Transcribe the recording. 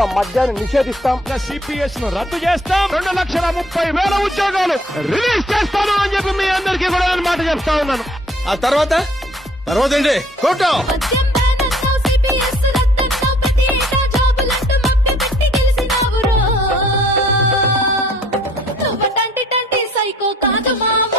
పూర్తిగా మద్యాన్ని నిషేధిస్తాం. సిపిఎస్ ను రద్దు చేస్తాం. 2,30,000 ఉద్యోగాలు రిలీజ్ చేస్తాను అని చెప్పి మీ అందరికీ కూడా నేను మాట చెప్తా ఉన్నాను. ఆ తర్వాత ఏంటి? కోటం మద్యం బ్యాన్ అన్నావు, సిపిఎస్ రద్దన్నావు, ప్రతి ఏటా జాబులంటూ మభ్యపెట్టి గెలిసినావురా. నువ్వు టంటి సైకో కాదు మామ.